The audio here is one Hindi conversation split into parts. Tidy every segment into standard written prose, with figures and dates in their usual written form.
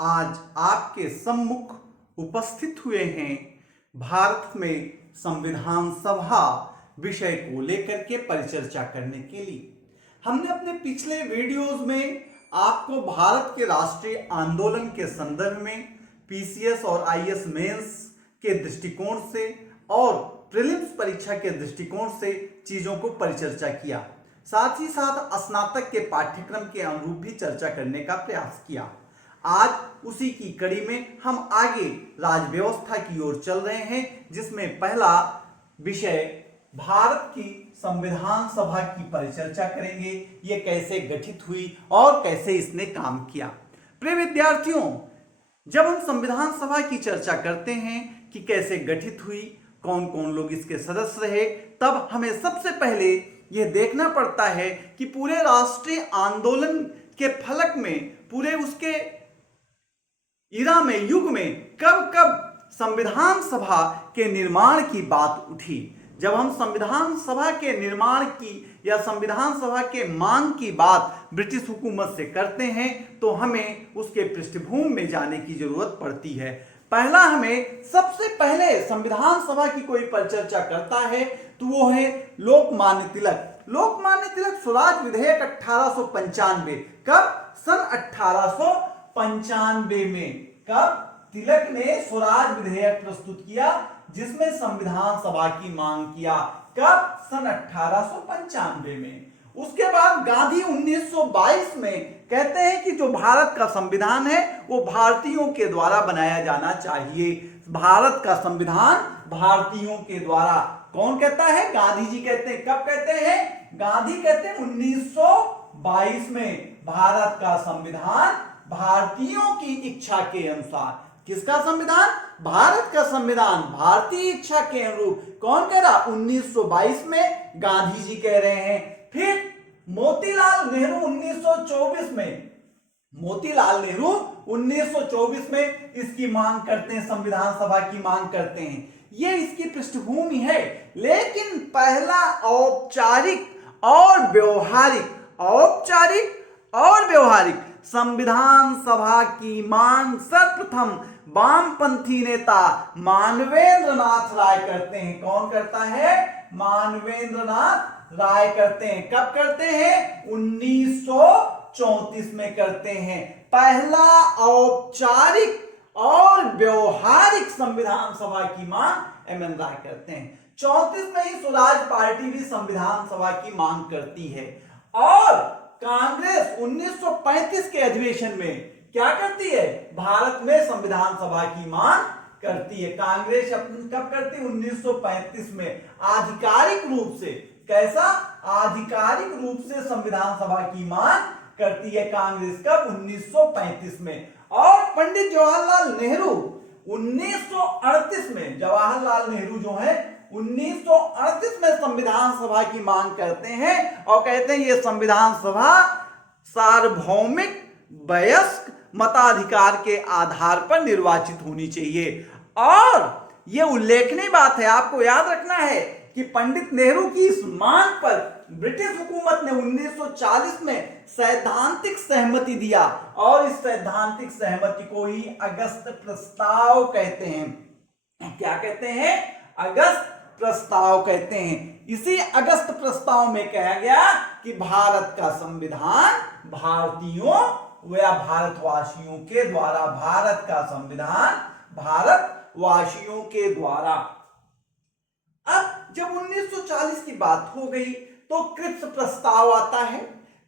आज आपके सम्मुख उपस्थित हुए हैं भारत में संविधान सभा विषय को लेकर के परिचर्चा करने के लिए। हमने अपने पिछले वीडियोस में आपको भारत के राष्ट्रीय आंदोलन के संदर्भ में पीसीएस और आईएएस मेंस के दृष्टिकोण से और प्रीलिम्स परीक्षा के दृष्टिकोण से चीजों को परिचर्चा किया। साथ ही साथ स्नातक के पाठ्यक्रम के अनुरूप भी चर्चा करने का प्रयास किया। आज उसी की कड़ी में हम आगे राज व्यवस्था की ओर चल रहे हैं, जिसमें पहला विषय भारत की संविधान सभा की परिचर्चा करेंगे। ये कैसे गठित हुई और कैसे इसने काम किया। प्रिय विद्यार्थियों, जब हम संविधान सभा की चर्चा करते हैं कि कैसे गठित हुई, कौन कौन लोग इसके सदस्य रहे, तब हमें सबसे पहले यह देखना पड़ता है कि पूरे राष्ट्रीय आंदोलन के फलक में, पूरे उसके इरा में, युग में कब कब संविधान सभा के निर्माण की बात उठी। जब हम संविधान सभा के निर्माण की या संविधान सभा के मांग की बात ब्रिटिश हुकूमत से करते हैं तो हमें उसके पृष्ठभूमि में जाने की जरूरत पड़ती है। पहला, हमें सबसे पहले संविधान सभा की कोई परिचर्चा करता है तो वो है लोकमान्य तिलक। लोकमान्य तिलक स्वराज विधेयक 1895। कब? सन 1895 में। कब तिलक ने स्वराज विधेयक प्रस्तुत किया जिसमें संविधान सभा की मांग किया। कब? सन 1895 में। उसके बाद गांधी 1922 में कहते हैं कि जो भारत का संविधान है वो भारतीयों के द्वारा बनाया जाना चाहिए। भारत का संविधान भारतीयों के द्वारा। कौन कहता है? गांधी जी कहते हैं। कब कहते हैं? गांधी कहते हैं 1922 में। भारत का संविधान भारतीयों की इच्छा के अनुसार। किसका संविधान? भारत का संविधान भारतीय इच्छा के अनुरूप। कौन कह रहा? 1922 में गांधी जी कह रहे हैं। फिर मोतीलाल नेहरू 1924 में। मोतीलाल नेहरू 1924 में इसकी मांग करते हैं, संविधान सभा की मांग करते हैं। ये इसकी पृष्ठभूमि है। लेकिन पहला औपचारिक और व्यवहारिक संविधान सभा की मांग सर्वप्रथम वामपंथी नेता मानवेंद्र नाथ राय करते हैं। कौन करता है? मानवेंद्र नाथ राय करते हैं। कब करते हैं? 1934 में करते हैं। पहला औपचारिक और व्यवहारिक संविधान सभा की मांग एम एन राय करते हैं। 34 में ही स्वराज पार्टी भी संविधान सभा की मांग करती है। और कांग्रेस 1935 के अधिवेशन में क्या करती है? भारत में संविधान सभा की मांग करती है। कांग्रेस कब करती है? 1935 में। आधिकारिक रूप से। कैसा? आधिकारिक रूप से संविधान सभा की मांग करती है कांग्रेस। कब? 1935 में। और पंडित जवाहरलाल नेहरू 1938 में, जवाहरलाल नेहरू जो है 1938 में संविधान सभा की मांग करते हैं और कहते हैं ये संविधान सभा सार्वभौमिक वयस्क मताधिकार के आधार पर निर्वाचित होनी चाहिए। और यह उल्लेखनीय बात है, आपको याद रखना है कि पंडित नेहरू की इस मांग पर ब्रिटिश हुकूमत ने 1940 में सैद्धांतिक सहमति दिया और इस सैद्धांतिक सहमति को ही अगस्त प्रस्ताव कहते हैं। क्या कहते हैं? अगस्त प्रस्ताव कहते हैं। इसी अगस्त प्रस्ताव में कहा गया कि भारत का संविधान भारतीयों या भारतवासियों के द्वारा, भारत का संविधान भारतवासियों के द्वारा। अब जब 1940 की बात हो गई तो क्रिप्स प्रस्ताव आता है।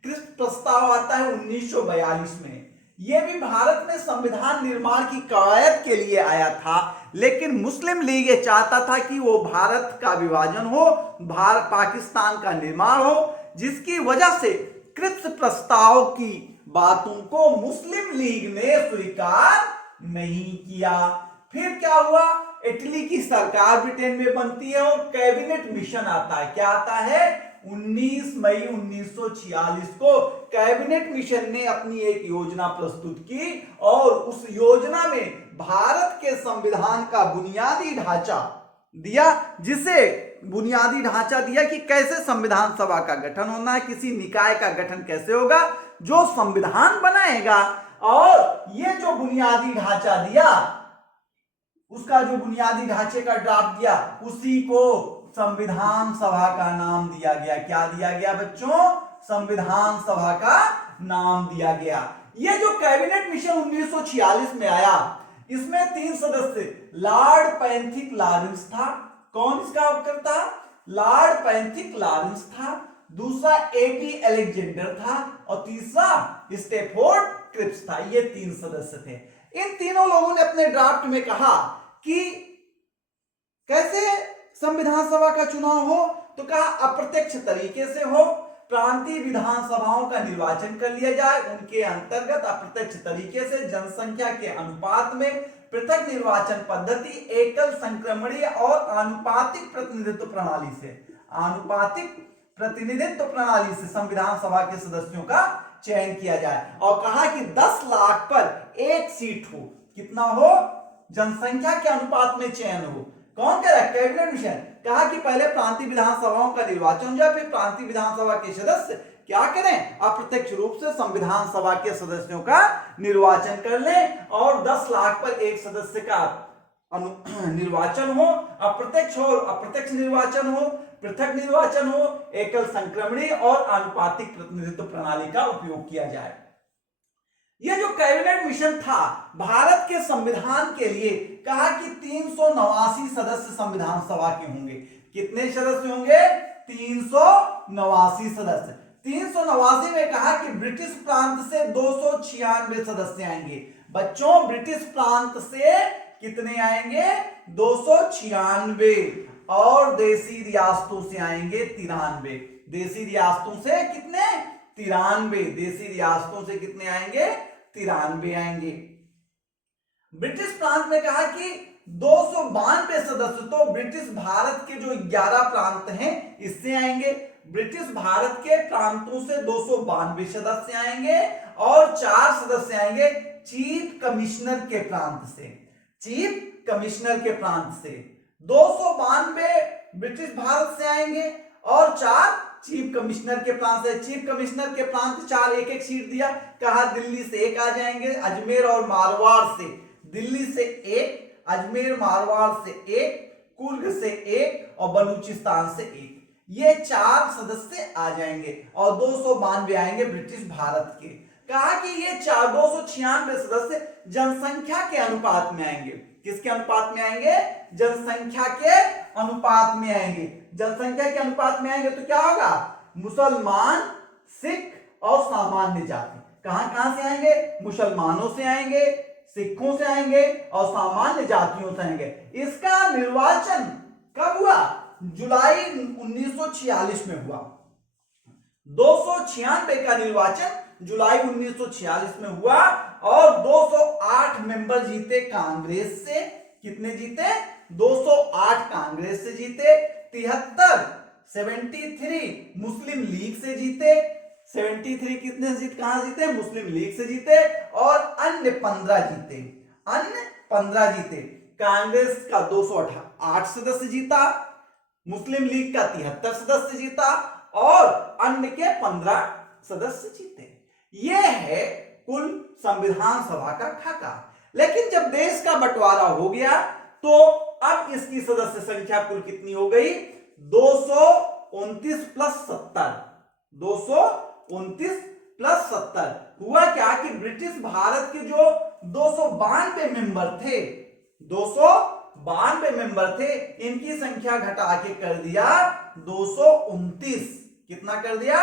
क्रिप्स प्रस्ताव आता है 1942 में। यह भी भारत में संविधान निर्माण की कवायद के लिए आया था, लेकिन मुस्लिम लीग ये चाहता था कि वो भारत का विभाजन हो, भारत पाकिस्तान का निर्माण हो, जिसकी वजह से क्रिप्स प्रस्ताव की बातों को मुस्लिम लीग ने स्वीकार नहीं किया। फिर क्या हुआ? इटली की सरकार ब्रिटेन में बनती है और कैबिनेट मिशन आता है। क्या आता है? 19 मई 1946 को कैबिनेट मिशन ने अपनी एक योजना प्रस्तुत की और उस योजना में भारत के संविधान का बुनियादी ढांचा दिया, जिसे बुनियादी ढांचा दिया कि कैसे संविधान सभा का गठन होना है, किसी निकाय का गठन कैसे होगा जो संविधान बनाएगा और ये जो बुनियादी ढांचा दिया, उसका जो बुनियादी ढांचे का ड्राफ्ट दिया, उसी को संविधान सभा का नाम दिया गया। क्या दिया गया बच्चों? संविधान सभा का नाम दिया गया। ये जो कैबिनेट मिशन 1946 में आया, इसमें 3 सदस्य, लॉर्ड पैंथिक लॉरेंस था। कौन इसका उपकर्ता? लॉर्ड पैंथिक लॉरेंस था। दूसरा एपी अलेक्जेंडर था और तीसरा स्टेफोर्ड क्रिप्स था। ये 3 सदस्य थे। इन तीनों लोगों ने अपने ड्राफ्ट में कहा कि कैसे संविधान सभा का चुनाव हो, तो कहा अप्रत्यक्ष तरीके से हो, प्रांतीय विधानसभाओं का निर्वाचन कर लिया जाए, उनके अंतर्गत अप्रत्यक्ष तरीके से जनसंख्या के अनुपात में पृथक निर्वाचन पद्धति, एकल संक्रमणीय और आनुपातिक प्रतिनिधित्व प्रणाली से, आनुपातिक प्रतिनिधित्व प्रणाली से संविधान सभा के सदस्यों का चयन किया जाए। और कहा कि 10 लाख पर 1 सीट हो। कितना हो? जनसंख्या के अनुपात में चयन हो। कौन कह रहा है? Cabinet mission. कहा कि पहले प्रांतीय विधानसभाओं का निर्वाचन हो जाए, फिर प्रांतीय विधानसभा के सदस्य क्या करें? अप्रत्यक्ष रूप से संविधान सभा के सदस्यों का निर्वाचन कर लें और 10 लाख पर 1 सदस्य का निर्वाचन हो, अप्रत्यक्ष हो, अप्रत्यक्ष निर्वाचन हो, पृथक निर्वाचन हो, एकल संक्रमणीय और आनुपातिक प्रतिनिधित्व प्रणाली का उपयोग किया जाए। यह जो कैबिनेट मिशन था भारत के संविधान के लिए, कहा कि 389 सदस्य संविधान सभा के होंगे। कितने सदस्य होंगे? 389 सदस्य। 389 में कहा कि ब्रिटिश प्रांत से 296 सदस्य आएंगे। बच्चों, ब्रिटिश प्रांत से कितने आएंगे? 296। और देसी रियासतों से आएंगे 93। देसी रियासतों से कितने? 93। देसी रियासतों से कितने आएंगे? 93 आएंगे। ब्रिटिश प्रांत में कहा कि 292 सदस्य तो ब्रिटिश भारत के जो 11 प्रांत हैं इससे आएंगे। ब्रिटिश भारत के प्रांतों से 292 सदस्य आएंगे और 4 सदस्य आएंगे चीफ कमिश्नर के प्रांत से। चीफ कमिश्नर के प्रांत से 292 ब्रिटिश भारत से आएंगे और 4 चीफ कमिश्नर के प्रांत से। चीफ कमिश्नर के प्रांत 4, 1-1 सीट दिया। कहा दिल्ली से 1 आ जाएंगे, अजमेर और मारवाड़ से। दिल्ली से 1, अजमेर मारवाड़ से 1, कुर्ग से 1 और बलूचिस्तान से 1। ये 4 सदस्य आ जाएंगे और 292 आएंगे ब्रिटिश भारत के। कहा कि ये 296 सदस्य जनसंख्या के अनुपात में आएंगे। किसके अनुपात में आएंगे? जनसंख्या के अनुपात में आएंगे। जनसंख्या के अनुपात में आएंगे तो क्या होगा? मुसलमान, सिख और सामान्य जाति। कहां कहां से आएंगे? मुसलमानों से आएंगे, सिखों से आएंगे और सामान्य जातियों से आएंगे। इसका निर्वाचन कब हुआ? जुलाई 1946 में हुआ। 296 का निर्वाचन जुलाई 1946 में हुआ और 208 मेंबर जीते कांग्रेस से। कितने जीते? 208 कांग्रेस से जीते, 73 मुस्लिम लीग से जीते। 73 कितने जीत कहां जीते? मुस्लिम लीग से जीते और अन्य 15 जीते। अन्य 15 जीते। कांग्रेस का 208 सदस्य जीता, मुस्लिम लीग का 73 सदस्य जीता और अन्य के 15 सदस्य जीते। यह है कुल संविधान सभा का खाका। लेकिन जब देश का बंटवारा हो गया तो अब इसकी सदस्य संख्या कुल कितनी हो गई? 229 प्लस 70। 229 प्लस 70। हुआ क्या कि ब्रिटिश भारत के जो 292 मेंबर थे, 292 मेंबर थे, इनकी संख्या घटा के कर दिया 229। कितना कर दिया?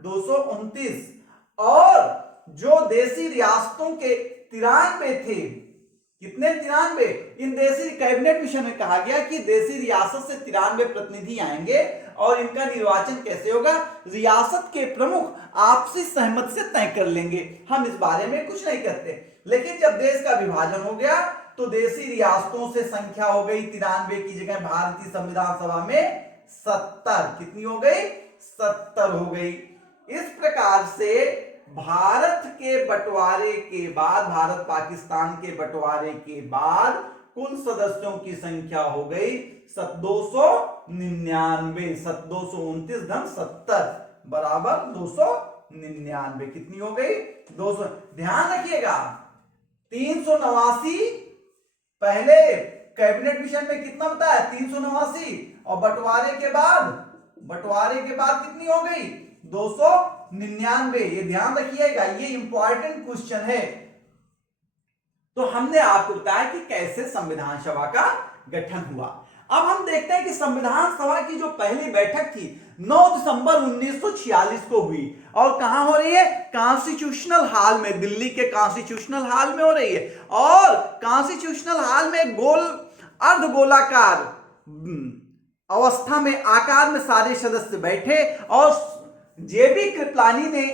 229। और जो देसी रियासतों के 93 थे। कितने? 93। इन देसी कैबिनेट मिशन में कहा गया कि देसी रियासत से 93 प्रतिनिधि आएंगे और इनका निर्वाचन कैसे होगा? रियासत के प्रमुख आपसी सहमति से तय कर लेंगे। हम इस बारे में कुछ नहीं करते। लेकिन जब देश का विभाजन हो गया तो देसी रियासतों से संख्या हो गई 93 की जगह भारतीय संविधान सभा में 70। कितनी हो गई? 70 हो गई। इस प्रकार से भारत के बंटवारे के बाद, भारत पाकिस्तान के बंटवारे के बाद कुल सदस्यों की संख्या हो गई 299। 229 धन 70 बराबर 299। 299। कितनी हो गई? 200। ध्यान रखिएगा 389 पहले कैबिनेट मिशन में कितना बताया? 389 और बंटवारे के बाद कितनी हो गई? 299। ये ध्यान रखिएगा, ये इंपॉर्टेंट क्वेश्चन है। तो हमने आपको बताया कि कैसे संविधान सभा का गठन हुआ। अब हम देखते हैं कि संविधान सभा की जो पहली बैठक थी 9 दिसंबर 1946 को हुई और कहां हो रही है? कॉन्स्टिट्यूशनल हॉल में, दिल्ली के कॉन्स्टिट्यूशनल हॉल में हो रही है। और कॉन्स्टिट्यूशनल हॉल में गोल अर्धगोलाकार अवस्था में आकार में सारे सदस्य बैठे और जेबी कृपलानी ने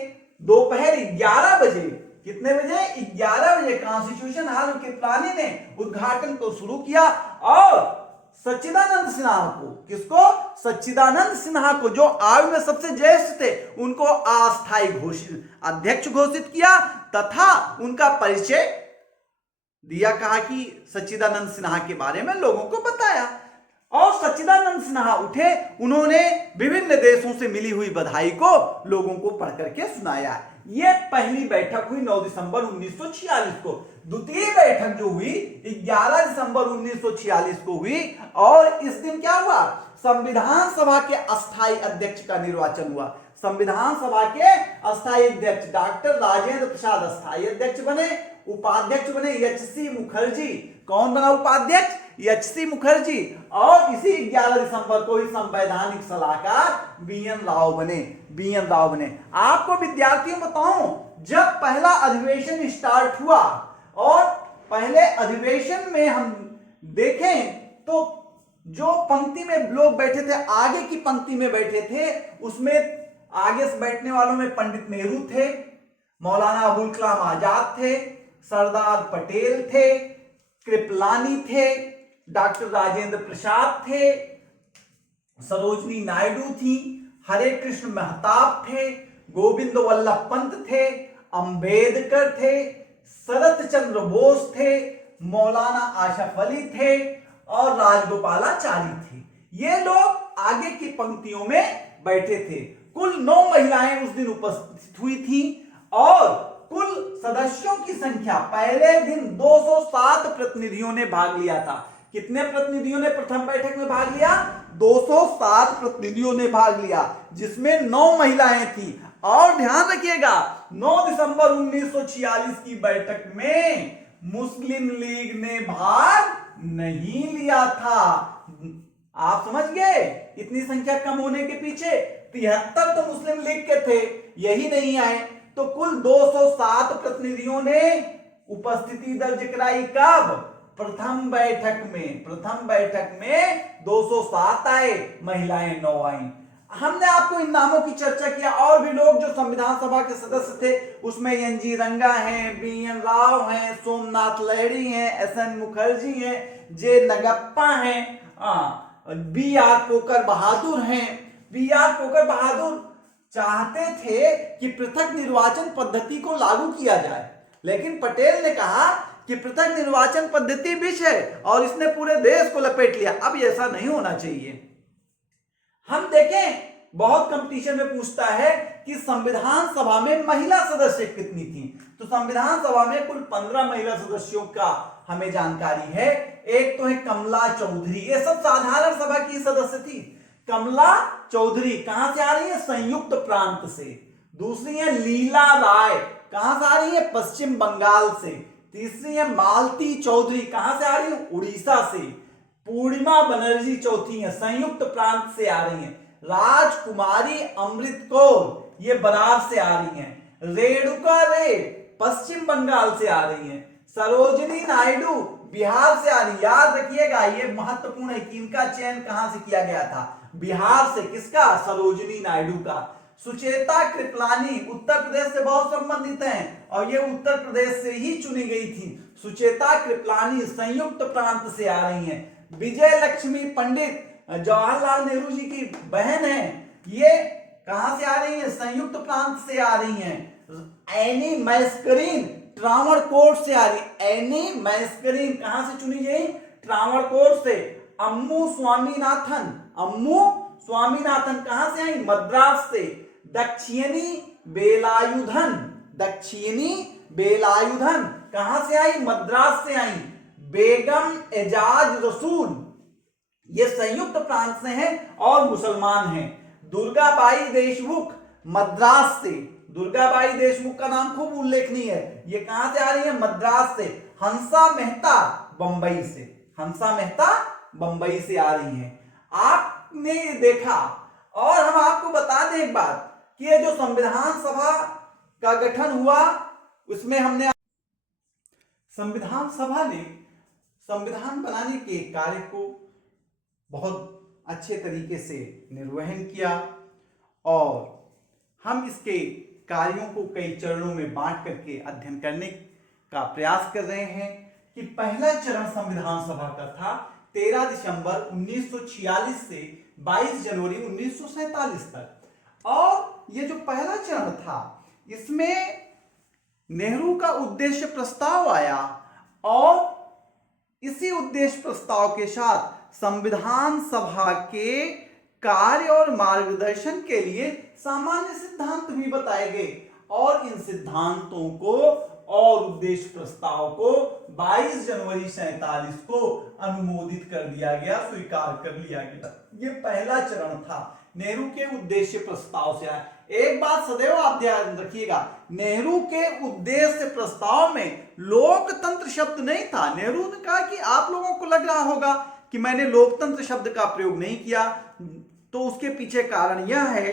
दोपहर 11 बजे, कितने बजे? 11 बजे कॉन्स्टिट्यूशन हॉल कृपलानी ने उद्घाटन को शुरू किया और सच्चिदानंद सिन्हा को, किसको? सच्चिदानंद सिन्हा को, जो आयु में सबसे ज्येष्ठ थे, उनको अस्थायी अध्यक्ष घोषित किया तथा उनका परिचय दिया। कहा कि सच्चिदानंद सिन्हा के बारे में लोगों को बताया और सच्चिदानंद सिन्हा उठे, उन्होंने विभिन्न देशों से मिली हुई बधाई को लोगों को पढ़ करके सुनाया। यह पहली बैठक हुई 9 दिसंबर 1946 को। द्वितीय बैठक जो हुई 11 दिसंबर 1946 को हुई और इस दिन क्या हुआ? संविधान सभा के अस्थायी अध्यक्ष का निर्वाचन हुआ। संविधान सभा के अस्थायी अध्यक्ष डॉक्टर राजेंद्र प्रसाद अस्थायी अध्यक्ष बने। उपाध्यक्ष बने एच.सी. मुखर्जी। कौन बना उपाध्यक्ष? एच.सी. मुखर्जी। और इसी 11 दिसंबर को ही संवैधानिक सलाहकार बी.एन. राव बने। आपको विद्यार्थियों बताऊं, जब पहला अधिवेशन स्टार्ट हुआ और पहले अधिवेशन में हम देखें तो जो पंक्ति में लोग बैठे थे, आगे की पंक्ति में बैठे थे, उसमें आगे से बैठने वालों में पंडित नेहरू थे, मौलाना अबुल कलाम आजाद थे, सरदार पटेल थे, कृपलानी थे, डॉक्टर राजेंद्र प्रसाद थे, सरोजनी नायडू थी, हरे कृष्ण महताब थे, गोविंद वल्लभ पंत थे, अंबेडकर थे, शरत चंद्र बोस थे, मौलाना आशफ अली थे और राजगोपालाचारी थे। ये लोग आगे की पंक्तियों में बैठे थे। कुल 9 महिलाएं उस दिन उपस्थित हुई थी और कुल सदस्यों की संख्या, पहले दिन 207 प्रतिनिधियों ने भाग लिया था। कितने प्रतिनिधियों ने प्रथम बैठक में भाग लिया? 207 प्रतिनिधियों ने भाग लिया, जिसमें 9 महिलाएं थी। और ध्यान रखिएगा 9 दिसंबर 1946 की बैठक में मुस्लिम लीग ने भाग नहीं लिया था। आप समझ गए इतनी संख्या कम होने के पीछे? 73 तो मुस्लिम लीग के थे, यही नहीं आए, तो कुल 207 प्रतिनिधियों ने उपस्थिति दर्ज कराई। कब? प्रथम बैठक में 207 आए, महिलाएं 9 आई। हमने आपको इन नामों की चर्चा किया। और भी लोग जो संविधान सभा के सदस्य थे, उसमें एन.जी. रंगा हैं, बी.एन. राव हैं, सोमनाथ लहड़ी हैं, एस.एन. मुखर्जी हैं, जे नगप्पा हैं, बी.आर. पोकर बहादुर हैं। बी.आर. पोकर बहादुर चाहते थे कि पृथक निर्वाचन पद्धति को लागू किया जाए, लेकिन पटेल ने कहा कि पृथक निर्वाचन पद्धति विष है और इसने पूरे देश को लपेट लिया। अब ऐसा नहीं होना चाहिए। हम देखें, बहुत कंपटीशन में पूछता है कि संविधान सभा में महिला सदस्य कितनी थी, तो संविधान सभा में कुल 15 महिला सदस्यों का हमें जानकारी है। एक तो है कमला चौधरी, ये सब साधारण सभा की सदस्य थी। कमला चौधरी कहां से आ रही है? संयुक्त प्रांत से। दूसरी है लीला राय, कहां से आ रही है? पश्चिम बंगाल से। तीसरी है मालती चौधरी, कहां से आ रही है? उड़ीसा से। पूर्णिमा बनर्जी चौथी है, संयुक्त प्रांत से आ रही हैं। राजकुमारी अमृत कौर ये बरार से आ रही हैं। रेणुका रे पश्चिम बंगाल से आ रही हैं। सरोजनी नायडू बिहार से आ रही। याद रखिएगा, ये महत्वपूर्ण है कि इनका चयन कहां से किया गया था? बिहार से। किसका? सरोजनी नायडू का। सुचेता कृपलानी उत्तर प्रदेश से बहुत संबंधित हैं और ये उत्तर प्रदेश से ही चुनी गई थी। सुचेता कृपलानी संयुक्त प्रांत से आ रही हैं। विजय लक्ष्मी पंडित जवाहरलाल नेहरू जी की बहन है, ये कहां से आ रही है? संयुक्त प्रांत से आ रही हैं। एनी मैस्करीन ट्रावणकोर से आ रही। एनी मैस्करीन कहां से चुनी गई? ट्रावणकोर से। अम्मू स्वामीनाथन कहां से आई? मद्रास से। दक्षिणी बेलायुधन, दक्षिणी बेलायुधन कहां से आई? मद्रास से आई। बेगम एजाज रसूल ये संयुक्त प्रांत से हैं और मुसलमान हैं। दुर्गाबाई देशमुख मद्रास से, दुर्गाबाई देशमुख का नाम खूब उल्लेखनीय है, ये कहां से आ रही है? मद्रास से। हंसा मेहता बंबई से, हंसा मेहता बंबई से आ रही हैं। आपने देखा, और हम आपको बता दें एक बात कि ये जो संविधान सभा का गठन हुआ उसमें हमने, संविधान सभा ने संविधान बनाने के कार्य को बहुत अच्छे तरीके से निर्वहन किया और हम इसके कार्यों को कई चरणों में बांट करके अध्ययन करने का प्रयास कर रहे हैं कि पहला चरण संविधान सभा का था 13 दिसंबर 1946 से 22 जनवरी 1947 तक। और ये जो पहला चरण था इसमें नेहरू का उद्देश्य प्रस्ताव आया और इसी उद्देश्य प्रस्ताव के साथ संविधान सभा के कार्य और मार्गदर्शन के लिए सामान्य सिद्धांत भी बताए गए और इन सिद्धांतों को और उद्देश्य प्रस्ताव को 22 जनवरी 47 को अनुमोदित कर दिया गया, स्वीकार कर लिया गया। ये पहला चरण था, नेहरू के उद्देश्य प्रस्ताव से आया। एक बात सदैव आप ध्यान रखिएगा, नेहरू के उद्देश्य प्रस्ताव में लोकतंत्र शब्द नहीं था। नेहरू ने कहा कि आप लोगों को लग रहा होगा कि मैंने लोकतंत्र शब्द का प्रयोग नहीं किया, तो उसके पीछे कारण यह है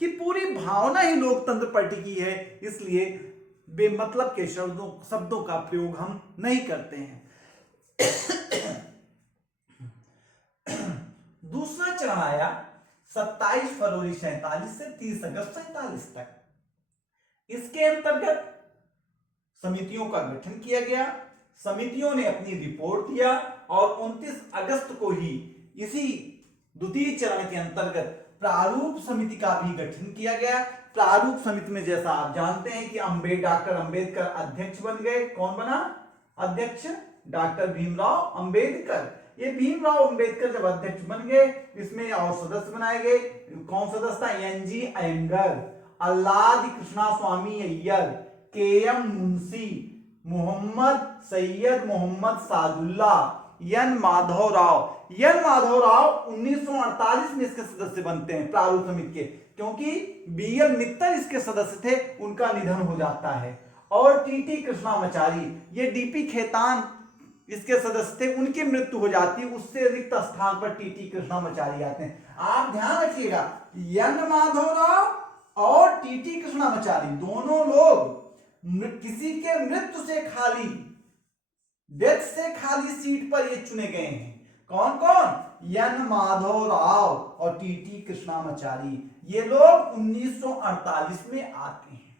कि पूरी भावना ही लोकतंत्र पार्टी की है, इसलिए बेमतलब के शब्दों का प्रयोग हम नहीं करते हैं। दूसरा चरण आया 27 फरवरी 47 से 30 अगस्त 47 तक। इसके अंतर्गत समितियों का गठन किया गया, समितियों ने अपनी रिपोर्ट दिया और 29 अगस्त को ही इसी द्वितीय चरण के अंतर्गत प्रारूप समिति का भी गठन किया गया। प्रारूप समिति में जैसा आप जानते हैं कि डॉक्टर अंबेडकर अध्यक्ष बन गए। कौन बना अध्यक्ष? डॉक्टर भीमराव अंबेडकर। ये भीमराव अंबेडकर जब अध्यक्ष बन गए, इसमें और सदस्य बनाए गए। कौन सदस्य था? N G. Ayyangar, Alladi Krishna Swami Iyer, K M. Munshi, Mohammad Saiyid Mohammad Saadulla, N Madhavrao. N Madhavrao 1948 में इसके सदस्य बनते हैं प्रारूप समिति के, क्योंकि बी.एल. मित्तल इसके सदस्य थे, उनका निधन हो जाता है। और टी.टी. कृष्णामाचारी, ये डी.पी. खेतान इसके सदस्य थे, उनकी मृत्यु हो जाती है, उससे रिक्त स्थान पर टी.टी. कृष्णामाचारी आते हैं। आप ध्यान रखिएगा, एन माधवराव और टी.टी. कृष्णामाचारी दोनों लोग किसी के मृत्यु से खाली, डेथ से खाली सीट पर ये चुने गए हैं। कौन कौन? एन माधवराव और टी.टी. कृष्णामाचारी, ये लोग 1948 में आते हैं।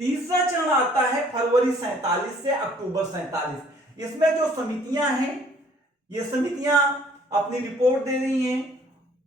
तीसरा चरण आता है फरवरी 47 से अक्टूबर 47। इसमें जो समितियां हैं, ये समितियां अपनी रिपोर्ट दे रही हैं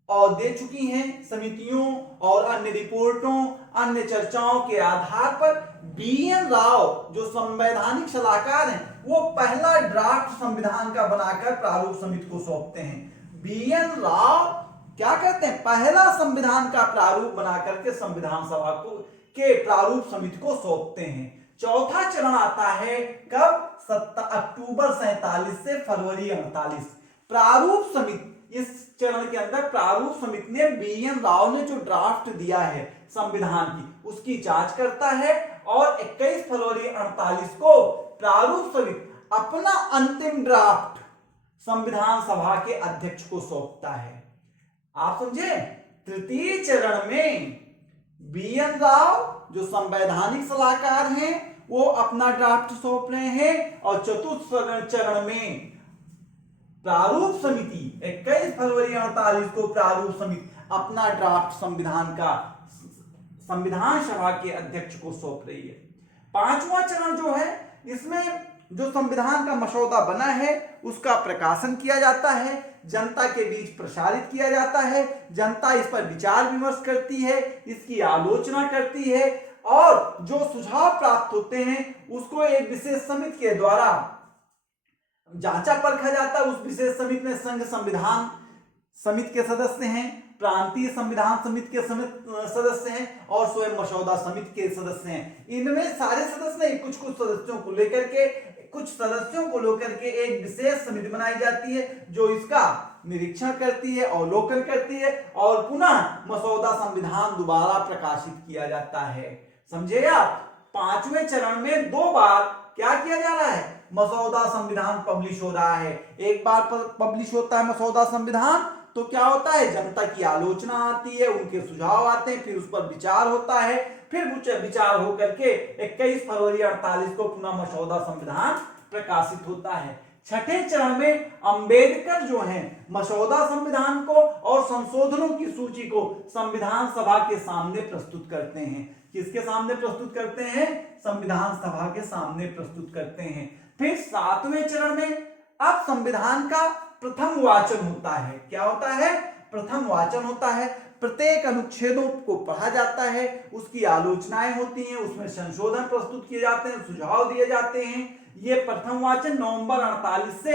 और दे चुकी हैं। समितियों और अन्य रिपोर्टों, अन्य चर्चाओं के आधार पर बी.एन. राव जो संवैधानिक सलाहकार हैं, वो पहला ड्राफ्ट संविधान का बनाकर प्रारूप समिति को सौंपते हैं। बी.एन. राव क्या करते हैं? पहला संविधान का प्रारूप बनाकर के संविधान सभा को के प्रारूप समिति को सौंपते हैं। चौथा चरण आता है कब? अक्टूबर 47 से फरवरी 48। प्रारूप समिति, इस चरण के अंदर प्रारूप समिति ने बी.एन. राव ने जो ड्राफ्ट दिया है संविधान की, उसकी जांच करता है और 21 फरवरी 48 को प्रारूप समिति अपना अंतिम ड्राफ्ट संविधान सभा के अध्यक्ष को सौंपता है। आप समझे? तृतीय चरण में बी.एन. राव जो संवैधानिक सलाहकार हैं, वो अपना ड्राफ्ट सौंप रहे हैं और चतुर्थ चरण में प्रारूप समिति 21 फरवरी 48 को प्रारूप समिति अपना ड्राफ्ट संविधान सभा के अध्यक्ष को सौंप रही है। पांचवा चरण जो है, इसमें जो संविधान का मसौदा बना है उसका प्रकाशन किया जाता है, जनता के बीच प्रसारित किया जाता है, जनता इस पर विचार विमर्श करती है, इसकी आलोचना करती है और जो सुझाव प्राप्त होते हैं उसको एक विशेष समिति के द्वारा जांचा परखा जाता है। उस विशेष समिति में संघ संविधान समिति के सदस्य हैं, प्रांतीय संविधान समिति के सदस्य हैं और स्वयं मसौदा समिति के सदस्य हैं। इनमें सारे सदस्य नहीं, कुछ कुछ सदस्यों को लेकर के एक विशेष समिति बनाई जाती है जो इसका निरीक्षण करती है, अवलोकन करती है और पुनः मसौदा संविधान दोबारा प्रकाशित किया जाता है। समझे आप? 5वें चरण में 2 बार क्या किया जा रहा है? मसौदा संविधान पब्लिश हो रहा है। एक बार पब्लिश होता है मसौदा संविधान तो क्या होता है, जनता की आलोचना आती है, उनके सुझाव आते हैं, फिर उस पर विचार होता है, फिर विचार होकर के 21 फरवरी 48 को पुनः मसौदा संविधान प्रकाशित होता है। छठे चरण में अंबेडकर जो हैं मसौदा संविधान को और संशोधनों की सूची को संविधान सभा के सामने प्रस्तुत करते हैं। किसके सामने प्रस्तुत करते हैं? संविधान सभा के सामने प्रस्तुत करते हैं। फिर 7वें चरण में अब संविधान का प्रथम वाचन होता है। क्या होता है? प्रथम वाचन होता है। प्रत्येक अनुच्छेदों को पढ़ा जाता है, उसकी आलोचनाएं होती हैं, उसमें संशोधन प्रस्तुत किए जाते हैं, सुझाव दिए जाते हैं। ये प्रथम वाचन नवंबर 48 से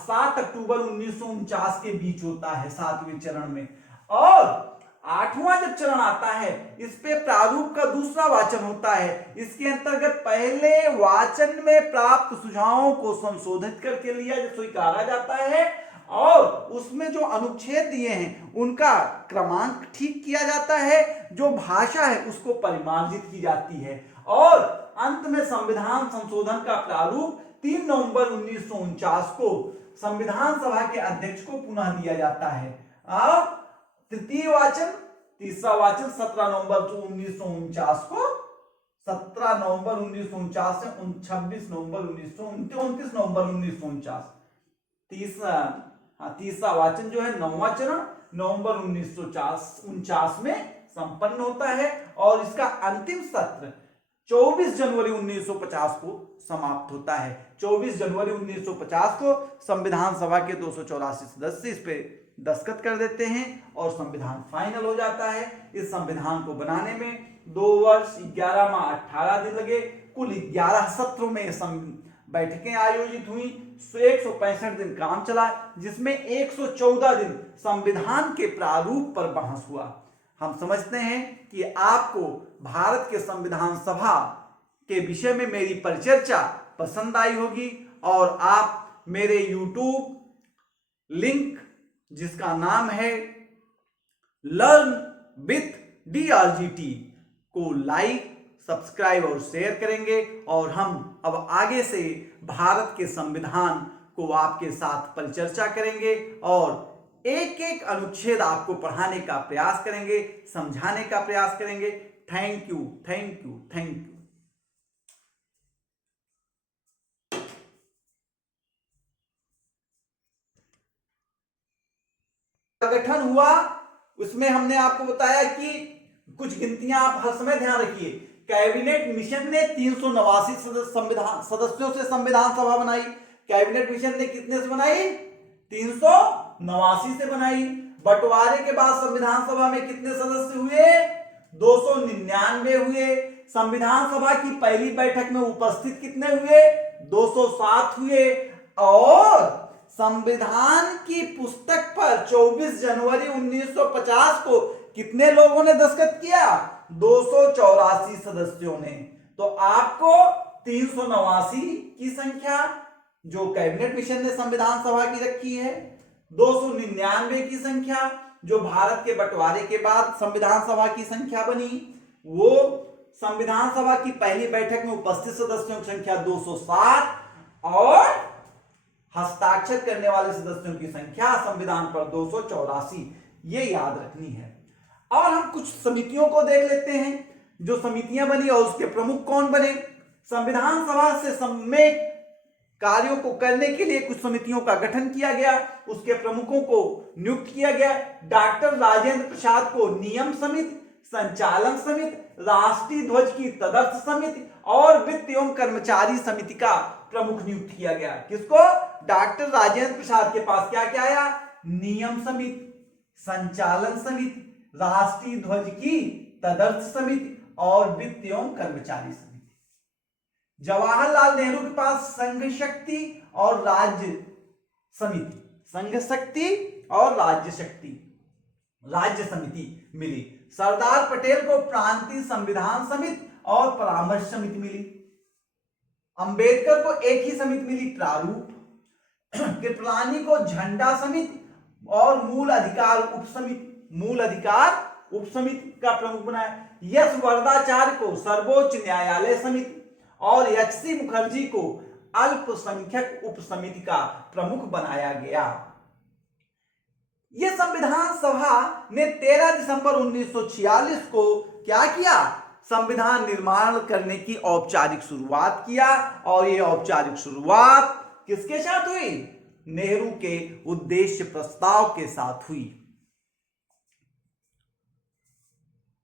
7 अक्टूबर 1949 के बीच होता है 7वें चरण में। और 8वां जब चरण आता है इस पे प्रारूप का दूसरा वाचन होता है। इसके अंतर्गत पहले वाचन में प्राप्त सुझावों को संशोधित करके लिया स्वीकारा जाता है और उसमें जो अनुच्छेद दिए हैं उनका क्रमांक ठीक किया जाता है, जो भाषा है उसको परिमार्जित की जाती है और अंत में संविधान संशोधन का प्रारूप 3 नवंबर 1949 को संविधान सभा के अध्यक्ष को पुनः दिया जाता है। अब तृतीय वाचन, तीसरा वाचन 17 नवंबर 1949 को, 17 नवंबर 1949 से 29 नवंबर 29 नवंबर 1949 तीसरा वाचन जो है 9वां चरण नवंबर 1949 में संपन्न होता है और इसका अंतिम सत्र 24 जनवरी 1950 को समाप्त होता है। 24 जनवरी 1950 को संविधान सभा के 284 सदस्य इस पे दस्तखत कर देते हैं और संविधान फाइनल हो जाता है। इस संविधान को बनाने में 2 वर्ष 11 माह 18 दिन लगे। कुल 11 सत्रों में बैठकें आयोजित हुई। 165 दिन काम चला, जिसमें 114 दिन संविधान के प्रारूप पर बहस हुआ। हम समझते हैं कि आपको भारत के संविधान सभा के विषय में मेरी परिचर्चा पसंद आई होगी और आप मेरे YouTube लिंक जिसका नाम है लर्न विथ DRGT को लाइक, सब्सक्राइब और शेयर करेंगे और हम अब आगे से भारत के संविधान को आपके साथ परिचर्चा करेंगे और एक एक अनुच्छेद आपको पढ़ाने का प्रयास करेंगे, समझाने का प्रयास करेंगे। Thank you, thank you, thank you. गठन हुआ उसमें हमने आपको बताया कि कुछ गिनतियां आप हर समय ध्यान रखिए। कैबिनेट मिशन ने 389 सदस्यों से संविधान सभा बनाई। कैबिनेट मिशन ने कितने से बनाई? 389 से बनाई। बंटवारे के बाद संविधान सभा में कितने सदस्य हुए? 299 हुए। संविधान सभा की पहली बैठक में उपस्थित कितने हुए? 207 हुए। और संविधान की पुस्तक पर 24 जनवरी 1950 को कितने लोगों ने दस्तखत किया? 284 सदस्यों ने। तो आपको 389 की संख्या जो कैबिनेट मिशन ने संविधान सभा की रखी है, 299 की संख्या जो भारत के बंटवारे के बाद संविधान सभा की संख्या बनी, वो संविधान सभा की पहली बैठक में उपस्थित सदस्यों की संख्या 207 और हस्ताक्षर करने वाले सदस्यों की संख्या संविधान पर 284, ये याद रखनी है। और हम कुछ समितियों को देख लेते हैं जो समितियां बनी और उसके प्रमुख कौन बने। संविधान सभा से में कार्यों को करने के लिए कुछ समितियों का गठन किया गया, उसके प्रमुखों को नियुक्त किया गया। डॉक्टर राजेंद्र प्रसाद को नियम समिति, संचालन समिति, राष्ट्रीय ध्वज की तदर्थ समिति और वित्त एवं कर्मचारी समिति का प्रमुख नियुक्त किया गया। किसको? डॉक्टर राजेंद्र प्रसाद के पास क्या क्या आया? नियम समिति, संचालन समिति, राष्ट्रीय ध्वज की तदर्थ समिति और वित्त एवं कर्मचारी समिति। जवाहरलाल नेहरू के पास संघ शक्ति और राज्य समिति, संघ शक्ति और राज्य शक्ति, राज्य समिति मिली। सरदार पटेल को प्रांतीय संविधान समिति और परामर्श समिति मिली। अंबेडकर को एक ही समिति मिली, प्रारूप। कृपलानी को झंडा समिति और मूल अधिकार उप समिति का प्रमुख बनाया। यश वर्धाचार्य को सर्वोच्च न्यायालय समिति और एच.सी. मुखर्जी को अल्पसंख्यक उप समिति का प्रमुख बनाया गया। यह संविधान सभा ने 13 दिसंबर 1946 को क्या किया? संविधान निर्माण करने की औपचारिक शुरुआत किया। और यह औपचारिक शुरुआत किसके साथ हुई? नेहरू के उद्देश्य प्रस्ताव के साथ हुई।